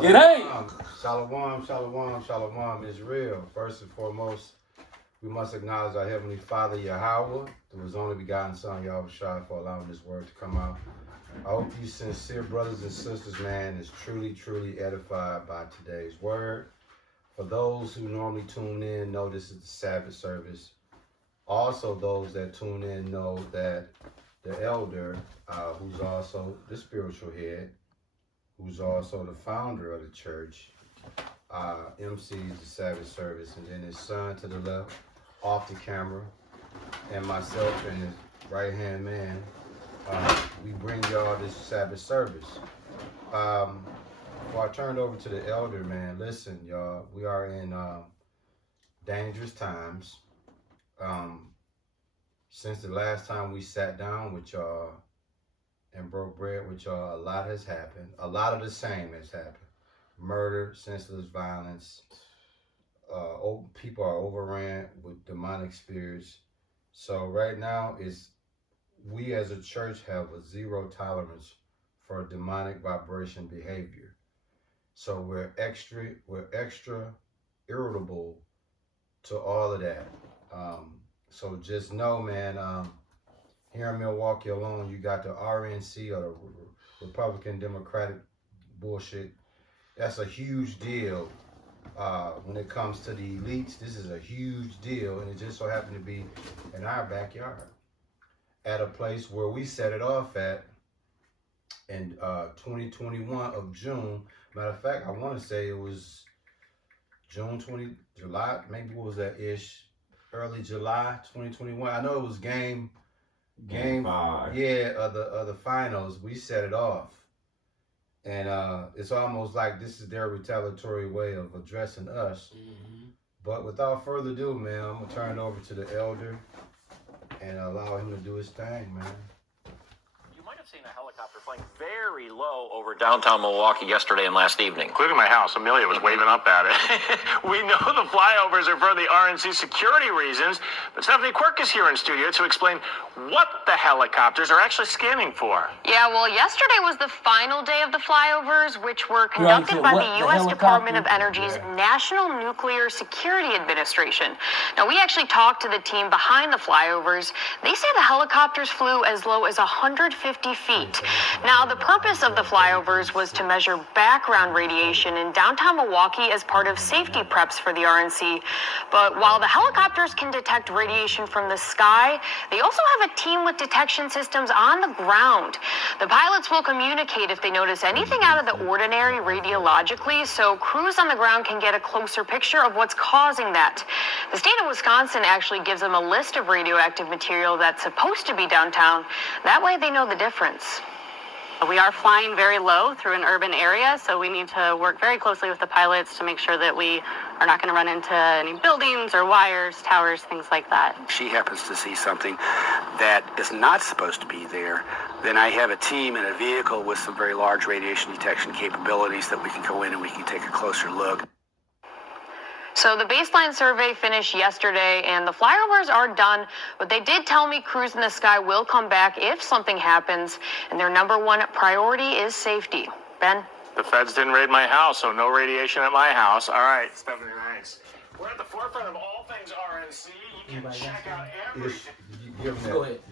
It ain't. Shalom, shalom, shalom is real. First and foremost, we must acknowledge our Heavenly Father, Yahweh, through His only begotten Son, Yahushua, for allowing this word to come out. I hope you sincere brothers and sisters, man, is truly, truly edified by today's word. For those who normally tune in, know this is the Sabbath service. Also, those that tune in know that the elder, who's also the spiritual head, who's also the founder of the church, MCs the Sabbath service, and then his son to the left, off the camera, and myself and his right-hand man, we bring y'all this Sabbath service. Before I turn it over to the elder, man, listen, y'all, we are in dangerous times. Since the last time we sat down with y'all and broke bread with y'all, a lot has happened. A lot of the same has happened. Murder, senseless violence. People are overran with demonic spirits. So right now, we as a church have a zero tolerance for demonic vibration behavior. So we're extra irritable to all of that. So just know, man, here in Milwaukee alone, you got the RNC, or the Republican Democratic bullshit. That's a huge deal. When it comes to the elites, this is a huge deal, and it just so happened to be in our backyard, at a place where we set it off at in 2021 of June. Matter of fact, I want to say it was July, maybe what was that ish? Early July 2021. I know it was game 5. Yeah, of the finals. We set it off. And it's almost like this is their retaliatory way of addressing us. Mm-hmm. But without further ado, man, I'm going to turn it over to the elder and allow him to do his thing, man. Seen a helicopter flying very low over downtown Milwaukee yesterday and last evening. Including my house. Amelia was waving up at it. We know the flyovers are for the RNC security reasons, but Stephanie Quirk is here in studio to explain what the helicopters are actually scanning for. Yeah, well, yesterday was the final day of the flyovers, which were conducted by the U.S. Department of Energy's National Nuclear Security Administration. Now, we actually talked to the team behind the flyovers. They say the helicopters flew as low as 150 feet. Now, the purpose of the flyovers was to measure background radiation in downtown Milwaukee as part of safety preps for the RNC. But while the helicopters can detect radiation from the sky, they also have a team with detection systems on the ground. The pilots will communicate if they notice anything out of the ordinary radiologically, so crews on the ground can get a closer picture of what's causing that. The state of Wisconsin actually gives them a list of radioactive material that's supposed to be downtown. That way they know the difference. We are flying very low through an urban area, so we need to work very closely with the pilots to make sure that we are not going to run into any buildings or wires, towers, things like that. If she happens to see something that is not supposed to be there, then I have a team in a vehicle with some very large radiation detection capabilities that we can go in and we can take a closer look. So the baseline survey finished yesterday and the flyovers are done, but they did tell me crews in the sky will come back if something happens, and their number one priority is safety. Ben? The feds didn't raid my house, so no radiation at my house. All right, Stephanie, thanks. We're at the forefront of all things RNC. You can check out everything. Give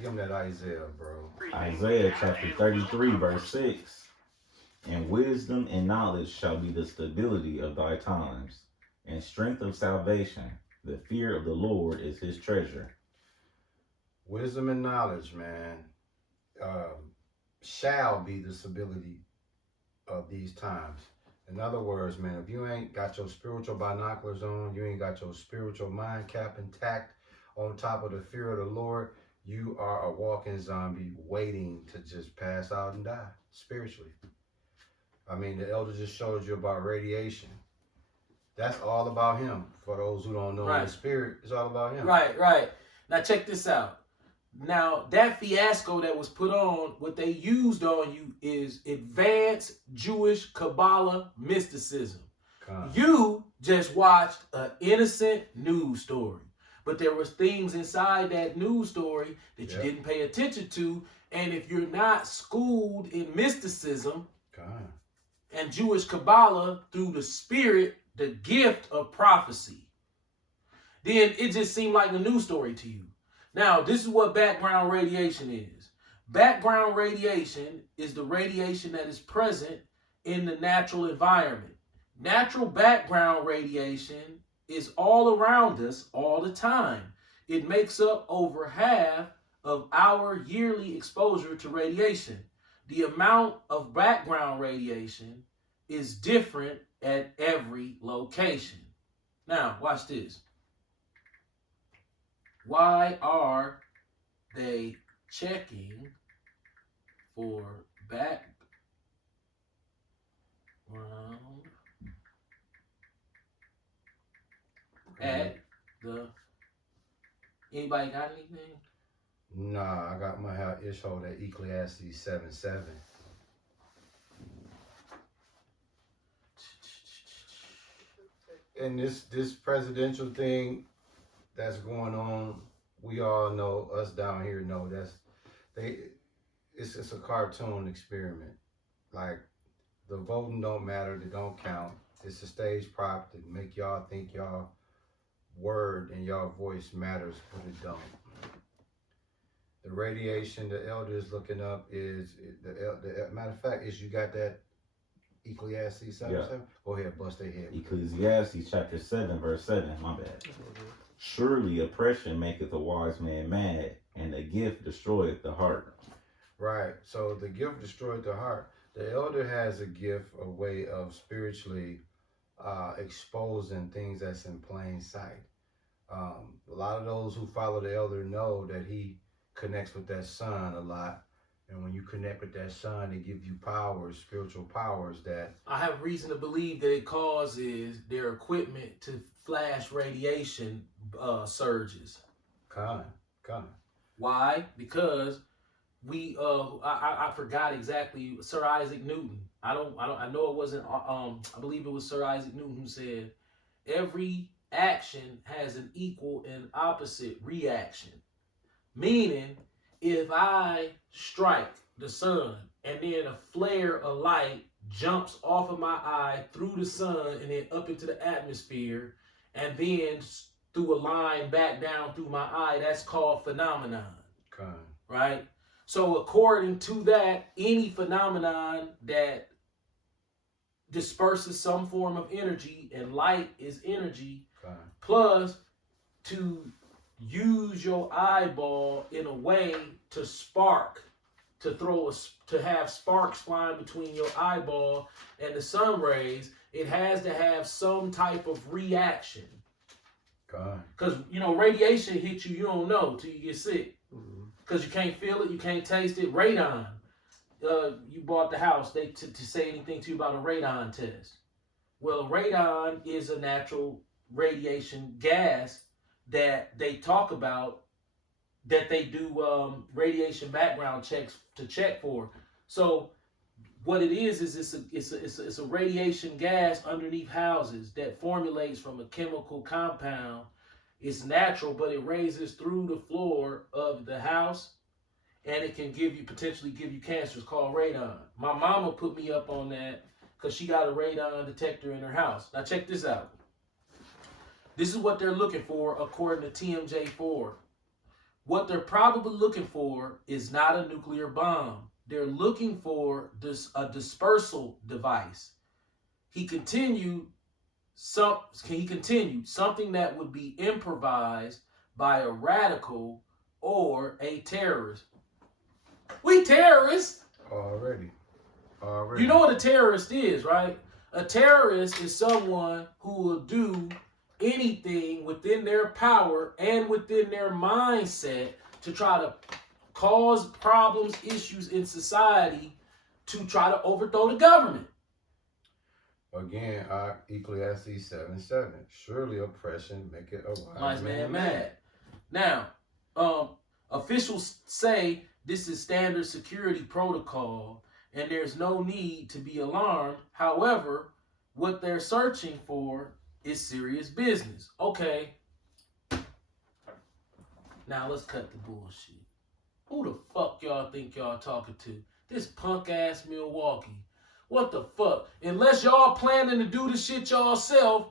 him that Isaiah, bro. Isaiah chapter 33, verse 6. And wisdom and knowledge shall be the stability of thy times, and strength of salvation. The fear of the Lord is his treasure. Wisdom and knowledge, man, shall be the stability of these times. In other words, man, if you ain't got your spiritual binoculars on, you ain't got your spiritual mind cap intact on top of the fear of the Lord, you are a walking zombie waiting to just pass out and die spiritually. I mean, the elder just showed you about radiation. That's all about him. For those who don't know the spirit, it's all about him. Right. Now check this out. Now that fiasco that was put on, what they used on you is advanced Jewish Kabbalah mysticism. You just watched an innocent news story, but there was things inside that news story that you didn't pay attention to. And if you're not schooled in mysticism, and Jewish Kabbalah through the spirit, the gift of prophecy, then it just seemed like a news story to you. Now, this is what background radiation is. Background radiation is the radiation that is present in the natural environment. Natural background radiation is all around us all the time. It makes up over half of our yearly exposure to radiation. The amount of background radiation is different at every location. Now, watch this. Why are they checking for background at the... Anybody got anything? Nah, I got my issue at Ecclesiastes 7:7. And this presidential thing that's going on, we all know, us down here know it's a cartoon experiment. Like, the voting don't matter, they don't count. It's a stage prop to make y'all think y'all word and y'all voice matters, but it don't. The radiation the elder is looking up is the matter of fact is, you got that Ecclesiastes 7:7? Yeah. Go ahead, bust their head. Ecclesiastes chapter 7, verse 7. My bad. Surely oppression maketh a wise man mad, and a gift destroyeth the heart. Right. So the gift destroyed the heart. The elder has a gift, a way of spiritually exposing things that's in plain sight. A lot of those who follow the elder know that he connects with that sun a lot. And when you connect with that sun, it gives you powers, spiritual powers that... I have reason to believe that it causes their equipment to flash radiation surges. Con. Why? Because I forgot exactly, Sir Isaac Newton. I know it wasn't, I believe it was Sir Isaac Newton who said, every action has an equal and opposite reaction. Meaning, if I strike the sun and then a flare of light jumps off of my eye through the sun and then up into the atmosphere and then through a line back down through my eye, that's called phenomenon. Con. Right? So according to that, any phenomenon that disperses some form of energy, and light is energy, Con. plus to use your eyeball in a way to spark, to have sparks flying between your eyeball and the sun rays, it has to have some type of reaction. Because, radiation hits you, you don't know till you get sick. Because you can't feel it, you can't taste it. Radon. You bought the house to say anything to you about a radon test. Well, radon is a natural radiation gas that they talk about, that they do radiation background checks to check for. So what it is it's a radiation gas underneath houses that formulates from a chemical compound. It's natural, but it raises through the floor of the house, and it can potentially give you cancer. It's called radon. My mama put me up on that because she got a radon detector in her house. Now check this out. This is what they're looking for according to TMJ4. What they're probably looking for is not a nuclear bomb. They're looking for a dispersal device. He continued, something that would be improvised by a radical or a terrorist. We terrorists. Already. You know what a terrorist is, right? A terrorist is someone who will do anything within their power and within their mindset to try to cause problems, issues in society, to try to overthrow the government. Again, Ecclesiastes 7:7. Surely oppression maketh a wise man mad. Now, officials say this is standard security protocol and there's no need to be alarmed. However, what they're searching for is serious business. Okay. Now let's cut the bullshit. Who the fuck y'all think y'all talking to? This punk ass Milwaukee. What the fuck? Unless y'all planning to do the shit y'all self,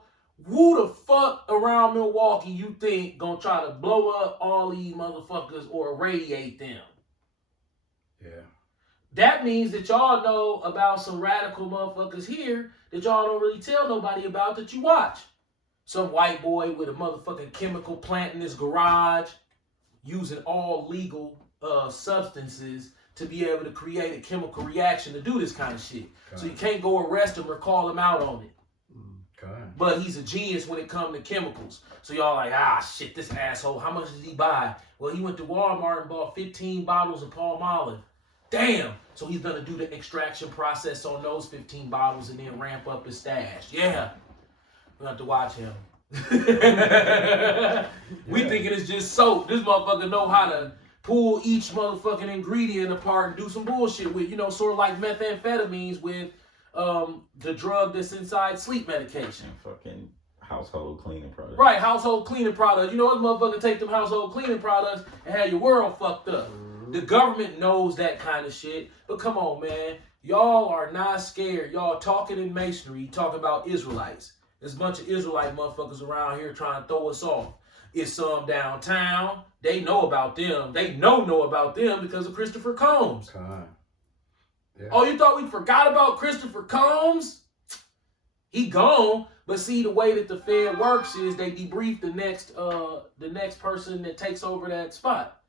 who the fuck around Milwaukee you think gonna try to blow up all these motherfuckers or irradiate them? Yeah. That means that y'all know about some radical motherfuckers here that y'all don't really tell nobody about that you watch. Some white boy with a motherfucking chemical plant in his garage using all legal substances to be able to create a chemical reaction to do this kind of shit. So you can't go arrest him or call him out on it. But he's a genius when it comes to chemicals. So y'all like, shit, this asshole, how much did he buy? Well, he went to Walmart and bought 15 bottles of Palmolive. Damn. So he's going to do the extraction process on those 15 bottles and then ramp up his stash. Yeah. We have to watch him. We thinking it's just soap. This motherfucker know how to pull each motherfucking ingredient apart and do some bullshit with, sort of like methamphetamines with the drug that's inside sleep medication. And fucking household cleaning products. Right, household cleaning products. This motherfucker take them household cleaning products and have your world fucked up. Mm-hmm. The government knows that kind of shit. But come on, man. Y'all are not scared. Y'all talking in masonry, talking about Israelites. There's a bunch of Israelite motherfuckers around here trying to throw us off. It's some downtown. They know about them. They know about them because of Christopher Combs. Yeah. Oh, you thought we forgot about Christopher Combs? He gone. But see, the way that the Fed works is they debrief the next person that takes over that spot.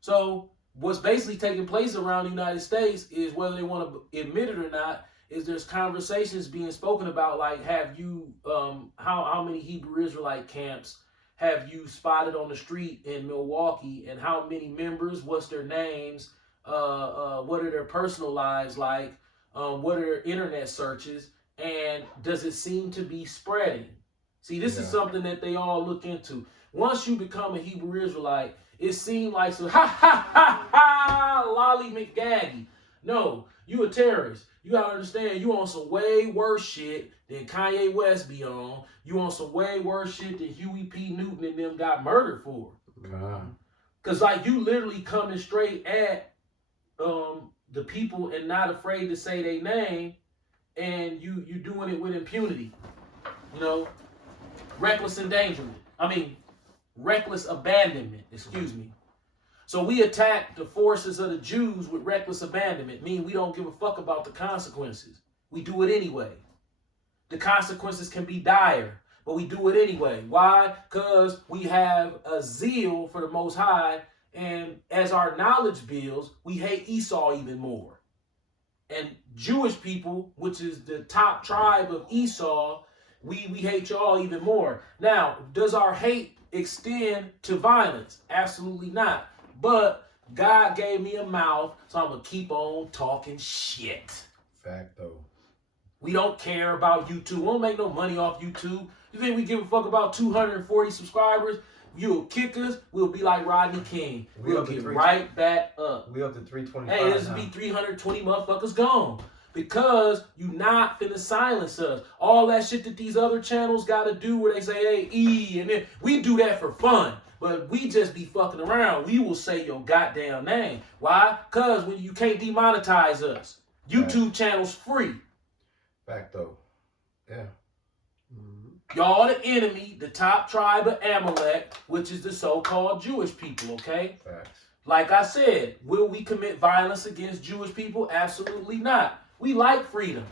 So what's basically taking place around the United States is, whether they want to admit it or not, is there's conversations being spoken about, like, have you how many Hebrew Israelite camps have you spotted on the street in Milwaukee, and how many members, what's their names, what are their personal lives like, what are their internet searches, and does it seem to be spreading? See, this is something that they all look into. Once you become a Hebrew Israelite, it seemed like so Lolly McGaggy. No, you a terrorist. You gotta understand, you on some way worse shit than Kanye West be on. You on some way worse shit than Huey P. Newton and them got murdered for. Cause like, you literally coming straight at the people and not afraid to say their name, and you doing it with impunity. Reckless endangerment. Reckless abandonment, excuse me. So we attack the forces of the Jews with reckless abandonment, meaning we don't give a fuck about the consequences. We do it anyway. The consequences can be dire, but we do it anyway. Why? Because we have a zeal for the Most High, and as our knowledge builds, we hate Esau even more. And Jewish people, which is the top tribe of Esau, we hate y'all even more. Now, does our hate extend to violence? Absolutely not. But God gave me a mouth, so I'm going to keep on talking shit. Fact, though. We don't care about YouTube. We don't make no money off YouTube. You think we give a fuck about 240 subscribers? You'll kick us, we'll be like Rodney King. We'll get right back up. We up to 325. Hey, this will be 320 motherfuckers gone. Because you not finna silence us. All that shit that these other channels gotta do where they say, hey, and then we do that for fun. But we just be fucking around. We will say your goddamn name. Why? Because when you can't demonetize us. YouTube channel's free. Fact, though. Yeah. Y'all the enemy, the top tribe of Amalek, which is the so-called Jewish people, okay? Facts. Like I said, will we commit violence against Jewish people? Absolutely not. We like freedom.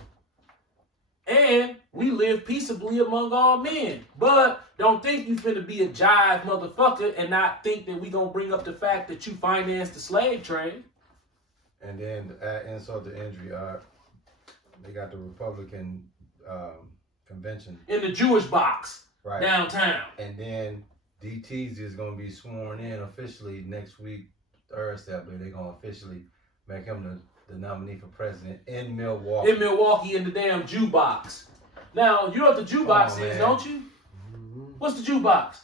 And we live peaceably among all men. But don't think you finna be a jive motherfucker and not think that we gonna bring up the fact that you financed the slave trade. And then to add insult to injury, they got the Republican convention in the Jewish box, right downtown. And then DT's is gonna be sworn in officially next week, Thursday. I believe they're gonna officially make him the nominee for president in Milwaukee. In Milwaukee, in the damn Jew box. Now, you know what the Jew box is, don't you? What's the Jew box?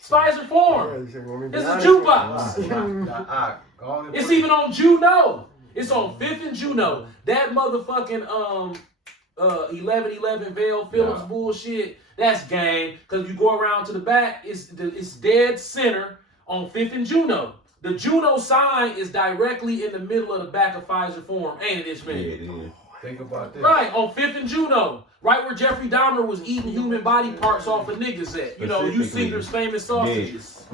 Spicer Forum. It's a Jew box. It's even on Juno. It's on 5th and Juno. That motherfucking 1111 Vale Phillips bullshit. That's game. Because you go around to the back, it's dead center on 5th and Juno. The Juno sign is directly in the middle of the back of Pfizer Forum, ain't it, Ishmael? Yeah, it is. Think about this. Right, on 5th and Juno. Right where Jeffrey Dahmer was eating human body parts off of niggas at. You know, you Singer's famous sausages.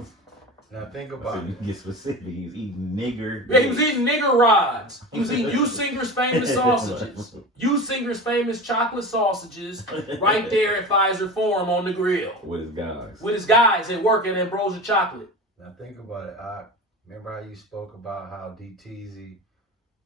Now think about So you it. get specific. He's eating nigger. Yeah, he was eating nigger rods. He was eating you Singer's famous sausages. You Singer's famous chocolate sausages right there at Pfizer Forum on the grill. with his guys. With his guys at work at Ambrosia Chocolate. Now think about it. I remember how you spoke about how DTZ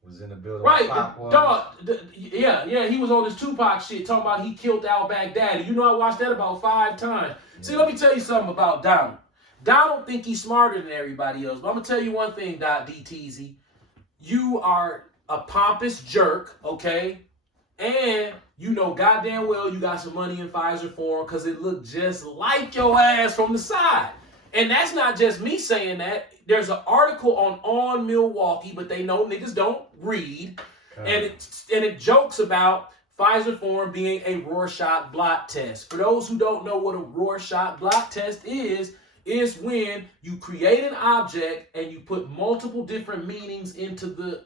was in the building. Right, Pac was. yeah, he was on this Tupac shit talking about he killed Al Baghdadi. You know, I watched that about 5 times. See, let me tell you something about Donald. Donald think he's smarter than everybody else, but I'm gonna tell you one thing, DTZ. You are a pompous jerk, okay? And you know goddamn well you got some money in Pfizer Forum because it looked just like your ass from the side. And that's not just me saying that. There's an article on Milwaukee, but they know niggas don't read. And it jokes about Pfizer Forum being a Rorschach blot test. For those who don't know what a Rorschach blot test is when you create an object and you put multiple different meanings into the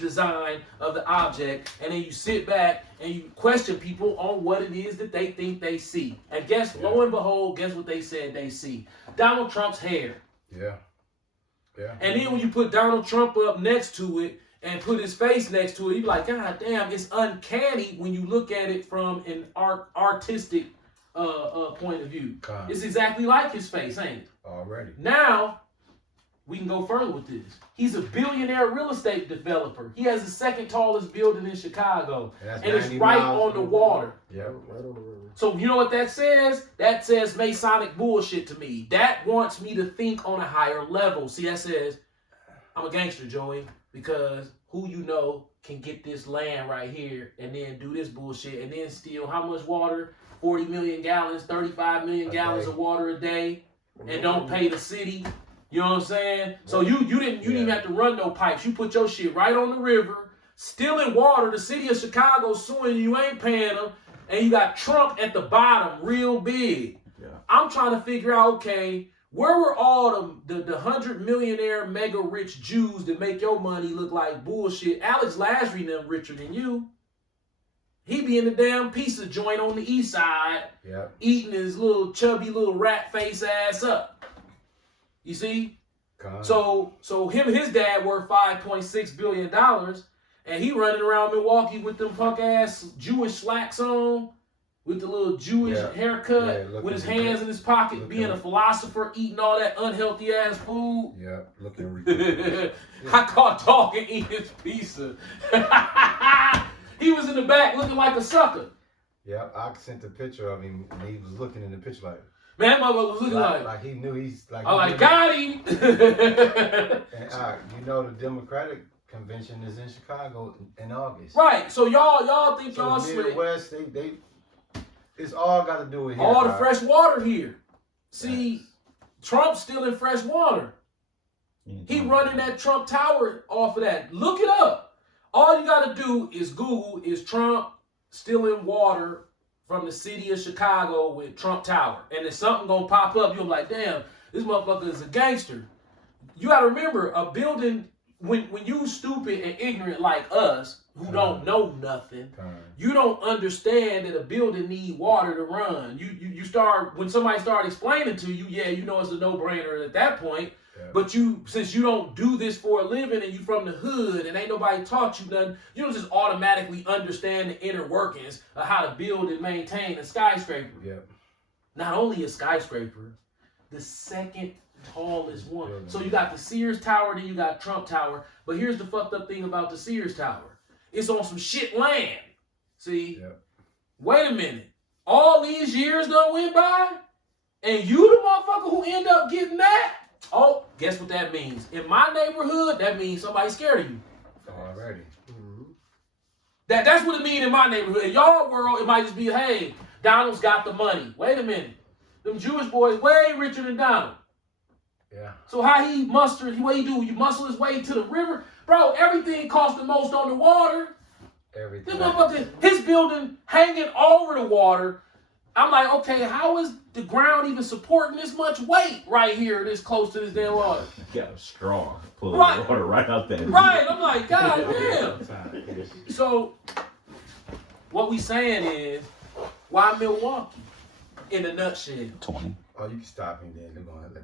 design of the object, and then you sit back and you question people on what it is that they think they see. And lo and behold, guess what they said they see? Donald Trump's hair. Yeah. And then when you put Donald Trump up next to it and put his face next to it, you're like, God damn, it's uncanny when you look at it from an artistic point of view. It's exactly like his face, ain't it? Already. Now, we can go further with this. He's a billionaire real estate developer. He has the second tallest building in Chicago. And it's right on the water. Yep. Right on the river. So you know what that says? That says Masonic bullshit to me. That wants me to think on a higher level. See, that says, I'm a gangster, Joey, because who you know can get this land right here and then do this bullshit and then steal how much water? 40 million gallons, 35 million gallons of water a day, and don't pay the city. You know what I'm saying? So you didn't even have to run no pipes. You put your shit right on the river, stealing water. The city of Chicago suing you, ain't paying them, and you got Trump at the bottom, real big. Yeah. I'm trying to figure out, okay, where were all the 100 millionaire mega rich Jews that make your money look like bullshit? Alex Lasry them richer than you. He be in the damn pizza joint on the east side, eating his little chubby little rat face ass up. You see? So him and his dad worth $5.6 billion, and he running around Milwaukee with them punk ass Jewish slacks on, with the little Jewish haircut, with his hands in his pocket, being a philosopher, eating all that unhealthy ass food. Yeah, looking ridiculous. I caught dog and eat his pizza. He was in the back looking like a sucker. Yeah, I sent a picture of him, and he was looking in the picture like. Man, that motherfucker was looking like he knew he's like. I like got him. And you know the Democratic convention is in Chicago in August. Right. So y'all think so y'all the slick. Midwest, they it's all got to do with here. All the fresh water here. See, Trump's still in fresh water. He running that Trump Tower off of that. Look it up. All you got to do is Google, is Trump stealing water from the city of Chicago with Trump Tower? And if something going to pop up, you're like, damn, this motherfucker is a gangster. You got to remember, a building, when you stupid and ignorant like us, who don't know nothing, you don't understand that a building need water to run. You start, when somebody start explaining to you, you know it's a no-brainer at that point. But since you don't do this for a living and you from the hood and ain't nobody taught you nothing, you don't just automatically understand the inner workings of how to build and maintain a skyscraper. Not only a skyscraper, the second tallest one. So you got the Sears Tower, then you got Trump Tower. But here's the fucked up thing about the Sears Tower. It's on some shit land. See? Wait a minute. All these years done went by, and you the motherfucker who end up getting that? Oh, guess what that means? In my neighborhood, that means somebody's scared of you. Already. That's what it means in my neighborhood. In your world, it might just be, hey, Donald's got the money. Wait a minute. Them Jewish boys way richer than Donald. So how he mustered, what he do? You muscle his way to the river? Bro, everything costs the most on the water. Everything. This motherfucker, his building hanging over the water. I'm like, okay, how is the ground even supporting this much weight right here, this close to this damn water? Got a straw. Pull Right. the water right out there. Right. I'm like, God damn. So, what we saying is, why Milwaukee? In a nutshell. 20. Oh, you can stop me then. They're gonna let the